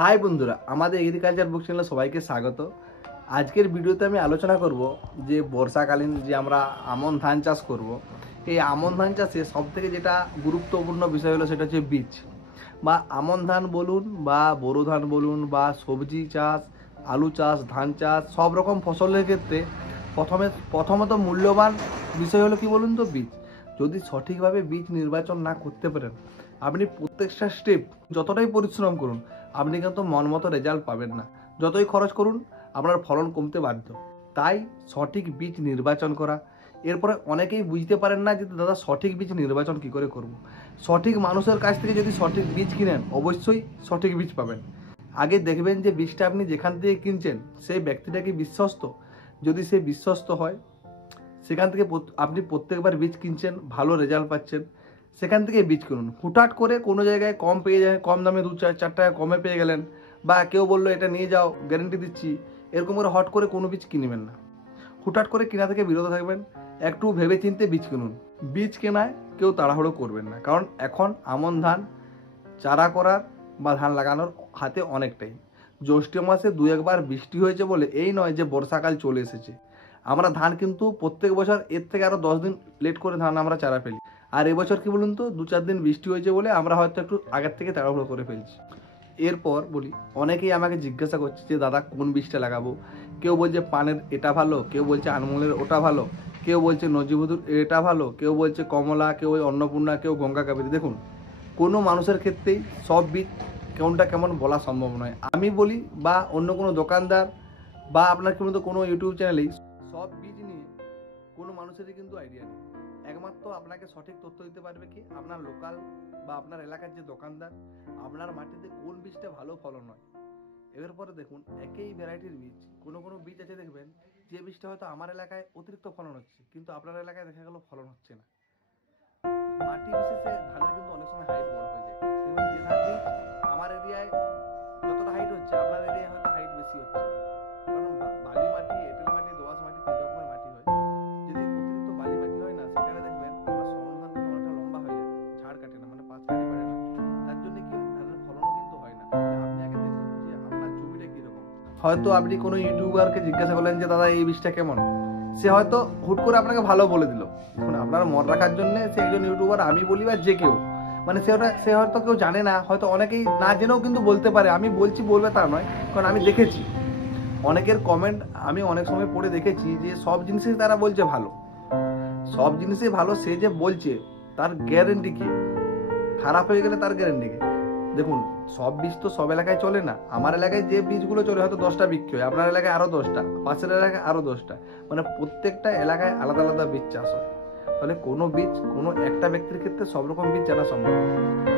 High বন্ধুরা, আমাদের agriculture বুক চ্যানেলে সবাইকে স্বাগত। আজকের ভিডিওতে আমি আলোচনা করব যে বর্ষাকালীন যে আমরা আমন ধান চাষ করব, এই আমন ধান চাষে সবথেকে যেটা গুরুত্বপূর্ণ বিষয় হলো সেটা হচ্ছে বীজ। বা আমন ধান বলুন বা বোরো ধান বলুন বা সবজি চাষ, আলু চাষ, ধান চাষ, সব রকম ফসলের ক্ষেত্রে প্রথমত মূল্যবান বিষয় হলো কি বলুন তো, বীজ। যদি সঠিকভাবে বীজ নির্বাচন না করতে পারেন, আপনি প্রত্যেকটা স্টেপ যতটাই পরিশ্রম করুন, আপনি কিন্তু মন মতো রেজাল্ট পাবেন না। যতই খরচ করুন, আপনার ফলন কমতে বাধ্য। তাই সঠিক বীজ নির্বাচন করা। এরপরে অনেকেই বুঝতে পারেন না যে দাদা সঠিক বীজ নির্বাচন কি করে করব। সঠিক মানুষের কাছ থেকে যদি সঠিক বীজ কিনেন, অবশ্যই সঠিক বীজ পাবেন। আগে দেখবেন যে বীজটা আপনি যেখান থেকে কিনছেন সেই ব্যক্তিটা কি বিশ্বস্ত। যদি সে বিশ্বস্ত হয়, সেখান থেকে আপনি প্রত্যেকবার বীজ কিনছেন, ভালো রেজাল্ট পাচ্ছেন, সেখান থেকে বীজ কিনুন। হুটহাট করে কোনো জায়গায় কম পেয়ে যায়, কম দামে 2-4 টাকা কমে পেয়ে গেলেন, বা কেউ বললো এটা নিয়ে যাও গ্যারেন্টি দিচ্ছি, এরকম করে হট করে কোনো বীজ কিনবেন না। হুটহাট করে কেনা থেকে বিরত থাকবেন, একটু ভেবে চিনতে বীজ কিনুন। বীজ কেনায় কেউ তাড়াহুড়ো করবেন না, কারণ এখন আমন ধান চারা করার বা ধান লাগানোর হাতে অনেকটাই। জ্যৈষ্ঠ মাসে 2-1 বার বৃষ্টি হয়েছে বলে এই নয় যে বর্ষাকাল চলে এসেছে। আমরা ধান কিন্তু প্রত্যেক বছর এর থেকে আরও 10 দিন লেট করে ধান আমরা চারা ফেলি। আর এবছর কি বলুন তো, 2-4 দিন বৃষ্টি হয়েছে বলে আমরা হয়তো একটু আগের থেকে তাড়াহুড়ো করে ফেলছি। এরপর বলি, অনেকেই আমাকে জিজ্ঞাসা করছে যে দাদা কোন বীজটা লাগাবো। কেউ বলছে পানের এটা ভালো, কেউ বলছে আনমোলের ওটা ভালো, কেউ বলছে নজিবুদুর এটা ভালো, কেউ বলছে কমলা, কেউ ওই অন্নপূর্ণা, কেউ গঙ্গা কাবেরী। দেখুন, কোনো মানুষের ক্ষেত্রেই সব বীজ কোনটা কেমন বলা সম্ভব নয়। আমি বলি বা অন্য কোনো দোকানদার বা আপনার কোনো ইউটিউব চ্যানেলেই সব বীজ নিয়ে কোনো মানুষেরই কিন্তু আইডিয়া নেই। একমাত্র আপনাকে সঠিক তথ্য দিতে পারবে কি আপনার লোকাল বা আপনার এলাকার যে দোকানদার। আপনার মাটিতে কোন বীজটা ভালো ফলন হয়। এরপরে দেখুন, একই ভ্যারাইটির বীজ কোনো বীজ আছে দেখবেন যে বীজটা হয়তো আমার এলাকায় অতিরিক্ত ফলন হচ্ছে, কিন্তু আপনার এলাকায় দেখা গেল ফলন হচ্ছে না। মাটি বিশেষে ধানের কিন্তু অনেক সময় হাইট বড় হয়ে যায়। দেখবেন যে ধান বীজ আমার এরিয়ায় যতটা হাইট হচ্ছে, আপনার এরিয়ায় হয়তো হাইট বেশি হচ্ছে, কারণ বালি মাটি, এঁটেল মাটি, দোআঁশ মাটি, 3 রকমের মাটি হয়। যদি অতিরিক্ত বালি মাটি হয় না, সেখানে দেখবেন আপনার স্বর্ণ ধান কিন্তু অনেকটা লম্বা হয়ে যায়, ঝাড় কাটে না, মানে পাঁচ কাঠি পারে না। তার জন্য কি ধানের ফলনও কিন্তু হয় না। আপনি আগে দেখুন যে আপনার জমিটা কিরকম। হয়তো আপনি কোনো ইউটিউবারকে জিজ্ঞাসা করলেন যে দাদা এই বীজটা কেমন, সে হয়তো হুট করে আপনাকে ভালো বলে দিল। এখন আপনার মন রাখার জন্য সে একজন ইউটিউবার, আমি বলি বা যে কেউ, মানে সে হয়তো কেউ জানে না, হয়তো অনেকেই না জেনেও কিন্তু বলতে পারে। আমি বলছি বলবে তা নয়, কারণ আমি দেখেছি অনেকের কমেন্ট আমি অনেক সময় পড়ে দেখেছি যে সব জিনিসই তারা বলছে ভালো। সব জিনিসই ভালো সে যে বলছে, তার গ্যারেন্টি কি? খারাপ হয়ে গেলে তার গ্যারেন্টি কি? দেখুন, সব বীজ তো সব এলাকায় চলে না। আমার এলাকায় যে বীজগুলো চলে হয়তো 10টা বিক্রি হয়, আপনার এলাকায় আরো 10টা, পাশের এলাকায় আরো 10টা, মানে প্রত্যেকটা এলাকায় আলাদা আলাদা বীজ চাষ হয়। তাহলে কোনো বীজ কোনো একটা ব্যক্তির ক্ষেত্রে সব রকম বীজ জানা সম্ভব।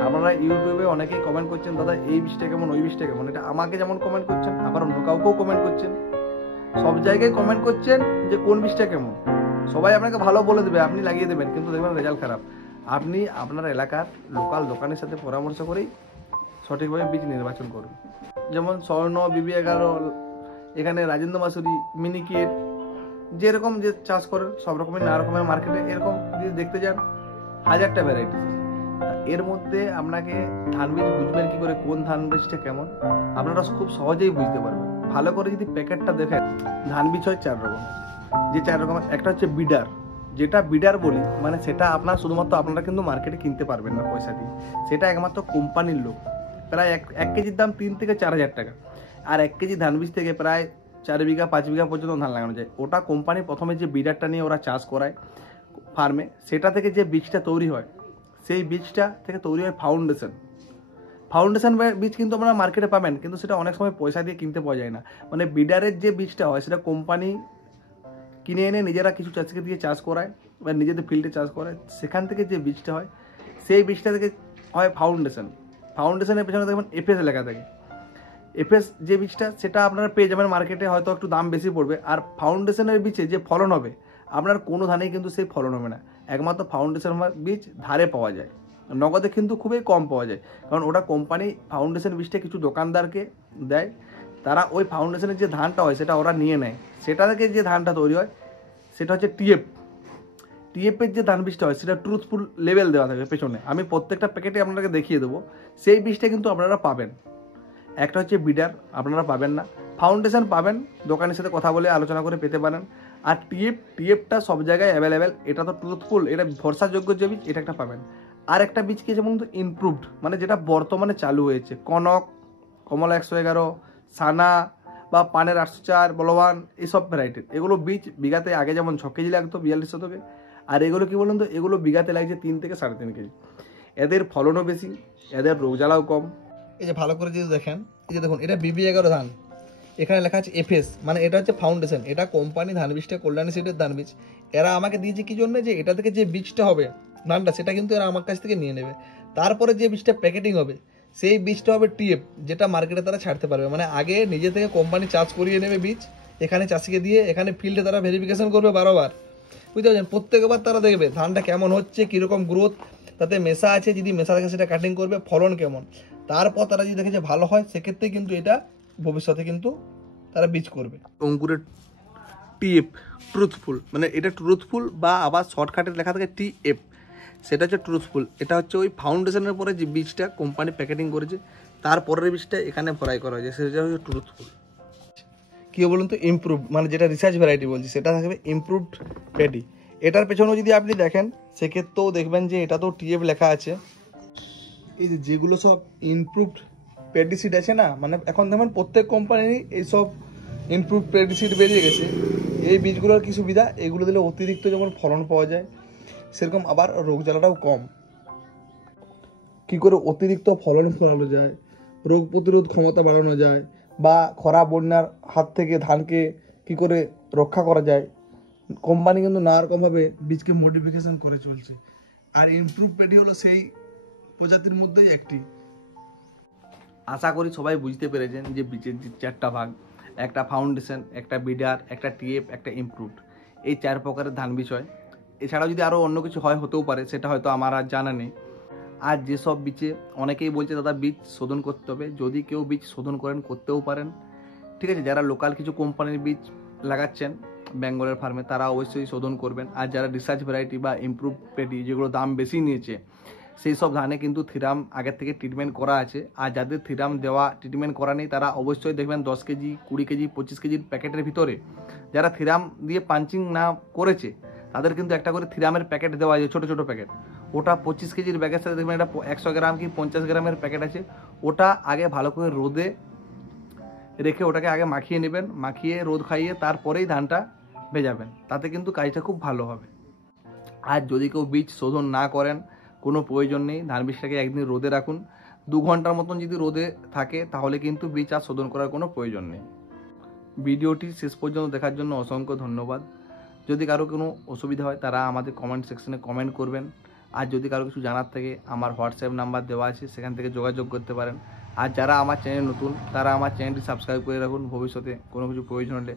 আপনারা ইউটিউবে অনেকেই কমেন্ট করছেন দাদা এই বীজটা কেমন, ওই বীজটা কেমন। এটা আমাকে যেমন কমেন্ট করছেন, আবার অন্য কাউকেও কমেন্ট করছেন, সব জায়গায় কমেন্ট করছেন যে কোন বীজটা কেমন। সবাই আপনাকে ভালো বলে দেবে, আপনি লাগিয়ে দেবেন, কিন্তু দেখবেন রেজাল্ট খারাপ। আপনি আপনার এলাকার লোকাল দোকানের সাথে পরামর্শ করেই সঠিকভাবে বীজ নির্বাচন করুন। যেমন স্বর্ণ, BB11, এখানে রাজেন্দ্র মাসুরি, মিনিকেট, যেরকম যে চাষ করেন সব রকমের নানা রকমের মার্কেটে এরকম যদি দেখতে যান 1000টা ভ্যারাইটিস। এর মধ্যে আপনাকে ধান বীজ বুঝবেন কি করে কোন ধান বীজটা কেমন, আপনারা খুব সহজেই বুঝতে পারবেন। ভালো করে যদি প্যাকেটটা দেখেন, ধান বীজ হয় 4 রকম। যে 4 রকমের একটা হচ্ছে বিডার, যেটা বিডার বলি, মানে সেটা আপনার শুধুমাত্র আপনারা কিন্তু মার্কেটে কিনতে পারবেন না পয়সা দিয়ে, সেটা একমাত্র কোম্পানির লোক। প্রায় 1 কেজির দাম 3 থেকে 4 হাজার টাকা। আর 1 কেজি ধান বীজ থেকে প্রায় 4 বিঘা 5 বিঘা পর্যন্ত ধান লাগানো যায়। ওটা কোম্পানি প্রথমে যে বিডারটা নিয়ে ওরা চাষ করায় ফার্মে, সেটা থেকে যে বীজটা তৈরি হয়, সেই বীজটা থেকে তৈরি হয় ফাউন্ডেশন বীজ কিন্তু আপনারা মার্কেটে পাবেন, কিন্তু সেটা অনেক সময় পয়সা দিয়ে কিনতে পাওয়া যায় না। মানে বিডারের যে বীজটা হয় সেটা কোম্পানি কিনে এনে নিজেরা কিছু চাষিকে দিয়ে চাষ করায় বা নিজেদের ফিল্ডে চাষ করায়, সেখান থেকে যে বীজটা হয় সেই বীজটা থেকে হয় ফাউন্ডেশনের পেছনে দেখবেন FS লেখা থাকে। FS যে বীজটা সেটা আপনারা পেয়ে যাবেন মার্কেটে, হয়তো একটু দাম বেশি পড়বে। আর ফাউন্ডেশনের বীজে যে ফলন হবে, আপনার কোনো ধানেই কিন্তু সেই ফলন হবে না। একমাত্র ফাউন্ডেশন বীজ ধারে পাওয়া যায়, নগদে কিন্তু খুবই কম পাওয়া যায়, কারণ ওটা কোম্পানি ফাউন্ডেশন বীজটা কিছু দোকানদারকে দেয়। তারা ওই ফাউন্ডেশনের যে ধানটা হয় সেটা ওরা নিয়ে নেয়, সেটা থেকে যে ধানটা তৈরি হয় সেটা হচ্ছে টিএফের যে ধান বীজটা হয় সেটা ট্রুথফুল লেভেল দেওয়া থাকে পেছনে। আমি প্রত্যেকটা প্যাকেটে আপনাকে দেখিয়ে দেবো, সেই বীজটা কিন্তু আপনারা পাবেন। একটা হচ্ছে বিডার, আপনারা পাবেন না। ফাউন্ডেশন পাবেন, দোকানের সাথে কথা বলে আলোচনা করে পেতে পারেন। আর টিএফটা সব জায়গায় অ্যাভেলেবেল, এটা তো ট্রুথফুল, এটা ভরসাযোগ্য যে বীজ, এটা একটা পাবেন। আর একটা বীজ কি যেমন ইমপ্রুভড, মানে যেটা বর্তমানে চালু হয়েছে, কনক, কমলা 111, সানা বা পানের 804, বলবান, এইসব ভ্যারাইটির এগুলো বীজ বিঘাতে আগে যেমন 6 কেজি লাগতো 42 শতকে, আর এগুলো কি বলুন তো, এগুলো বিঘাতে লাগছে 3 থেকে 3.5 কেজি। এদের ফলনও বেশি, এদের রোগ জ্বালাও কম। এই যে ভালো করে যদি দেখেন, এই যে দেখুন, এটা BB11 ধান, এখানে লেখা আছে FS, মানে এটা হচ্ছে ফাউন্ডেশন, এটা কোম্পানি ধান বীজটা কল্যাণী সিডের ধান বীজ। এরা আমাকে দিয়েছে কি জন্য, যে এটা থেকে যে বীজটা হবে ধানটা, সেটা কিন্তু এরা আমার কাছ থেকে নিয়ে নেবে। তারপরে যে বীজটা প্যাকেটিং হবে, সেই বীজটা হবে TF, যেটা মার্কেটে তারা ছাড়তে পারবে। মানে আগে নিজে থেকে কোম্পানি চাষ করিয়ে নেবে বীজ, এখানে চাষিকে দিয়ে, এখানে ফিল্ডে তারা ভেরিফিকেশন করবে 12 বার, বুঝতে পারছেন। প্রত্যেকবার তারা দেখবে ধানটা কেমন হচ্ছে, কীরকম গ্রোথ, তাতে মেশা আছে, যদি মেশা থাকে সেটা কাটিং করবে, ফলন কেমন। তারপর তারা যদি দেখে যে ভালো হয়, সেক্ষেত্রে কিন্তু এটা ভবিষ্যতে কিন্তু তারা বীজ করবে। অঙ্কুরের TF ট্রুথফুল, মানে এটা ট্রুথফুল, বা আবার শর্টকাটে লেখা থাকে TF, সেটা হচ্ছে ট্রুথফুল। এটা হচ্ছে ওই ফাউন্ডেশনের পরে যে বীজটা কোম্পানি প্যাকেটিং করেছে, তারপরের বীজটা এখানে ভরাই করা হয়েছে, সেটা হচ্ছে ট্রুথফুল। কী বলুন তো, ইমপ্রুভড, মানে যেটা রিসার্চ ভ্যারাইটি বলছি, সেটা থাকবে ইমপ্রুভড প্যাডি। এটার পেছনেও যদি আপনি দেখেন, সেক্ষেত্রেও দেখবেন যে এটা তো TF লেখা আছে। এই যেগুলো সব ইমপ্রুভড পেডিসিড আছে না, মানে এখন দেখবেন প্রত্যেক কোম্পানিরই এইসব ইমপ্রুভড পেডিসিড বেরিয়ে গেছে। এই বীজগুলোর কি সুবিধা, এগুলো দিলে অতিরিক্ত যেমন ফলন পাওয়া যায়, সেরকম আবার রোগ জ্বালাটাও কম। কি করে অতিরিক্ত ফলন ফলানো যায়, রোগ প্রতিরোধ ক্ষমতা বাড়ানো যায়, বা খরা বন্যার হাত থেকে ধানকে কি করে রক্ষা করা যায়, কোম্পানি কিন্তু নানা রকমভাবে বীজকে মডিফিকেশন করে চলছে। আর ইমপ্রুভ পেডি হলো সেই প্রজাতির মধ্যেই একটি। আশা করি সবাই বুঝতে পেরেছেন যে বীজের যে 4টা ভাগ, একটা ফাউন্ডেশন, একটা বিডার, একটা TF, একটা ইমপ্রুভড, এই 4 প্রকারের ধান বীজ হয়। এছাড়াও যদি আরও অন্য কিছু হয়, হতেও পারে, সেটা হয়তো আমার আর জানা নেই। আর যেসব বীজে অনেকেই বলছে দাদা বীজ শোধন করতে হবে, যদি কেউ বীজ শোধন করেন করতেও পারেন, ঠিক আছে। যারা লোকাল কিছু কোম্পানির বীজ লাগাচ্ছেন বেঙ্গলের ফার্মে, তারা অবশ্যই শোধন করবেন। আর যারা রিসার্চ ভ্যারাইটি বা ইমপ্রুভ পেডি, যেগুলো দাম বেশি নিয়েছে, সেই সব ধানে কিন্তু থিরাম আগের থেকে ট্রিটমেন্ট করা আছে। আর যাদের থিরাম দেওয়া ট্রিটমেন্ট করা নেই, তারা অবশ্যই দেখবেন 10 কেজি, 20 কেজি, 25 কেজির প্যাকেটের ভিতরে যারা থিরাম দিয়ে পাঞ্চিং না করেছে, তাদের কিন্তু একটা করে থিরামের প্যাকেট দেওয়া আছে, ছোটো ছোটো প্যাকেট। ওটা 25 কেজির ব্যাগের সাথে দেখবেন এটা 100 গ্রাম কি 50 গ্রামের প্যাকেট আছে। ওটা আগে ভালো করে রোদে রেখে ওটাকে আগে মাখিয়ে নেবেন, মাখিয়ে রোদ খাইয়ে তারপরেই ধানটা ভেজাবেন, তাতে কিন্তু কাজটা খুব ভালো হবে। আর যদি কেউ বীজ শোধন না করেন, কোনো প্রয়োজন নেই, ধান বীজটাকে একদিন রোদে রাখুন, 2 ঘন্টার মতন যদি রোদে থাকে, তাহলে কিন্তু বীজ আর শোধন করার কোনো প্রয়োজন নেই। ভিডিওটি শেষ পর্যন্ত দেখার জন্য অসংখ্য ধন্যবাদ। যদি কারো কোনো অসুবিধা হয়, তারা আমাদের কমেন্ট সেকশনে কমেন্ট করবেন। আর যদি কারো কিছু জানার থাকে, আমার হোয়াটসঅ্যাপ নাম্বার দেওয়া আছে, সেখান থেকে যোগাযোগ করতে পারেন। আর যারা আমার চ্যানেল নতুন, তারা আমার চ্যানেলটি সাবস্ক্রাইব করে রাখুন, ভবিষ্যতে কোনো কিছু প্রয়োজন হলে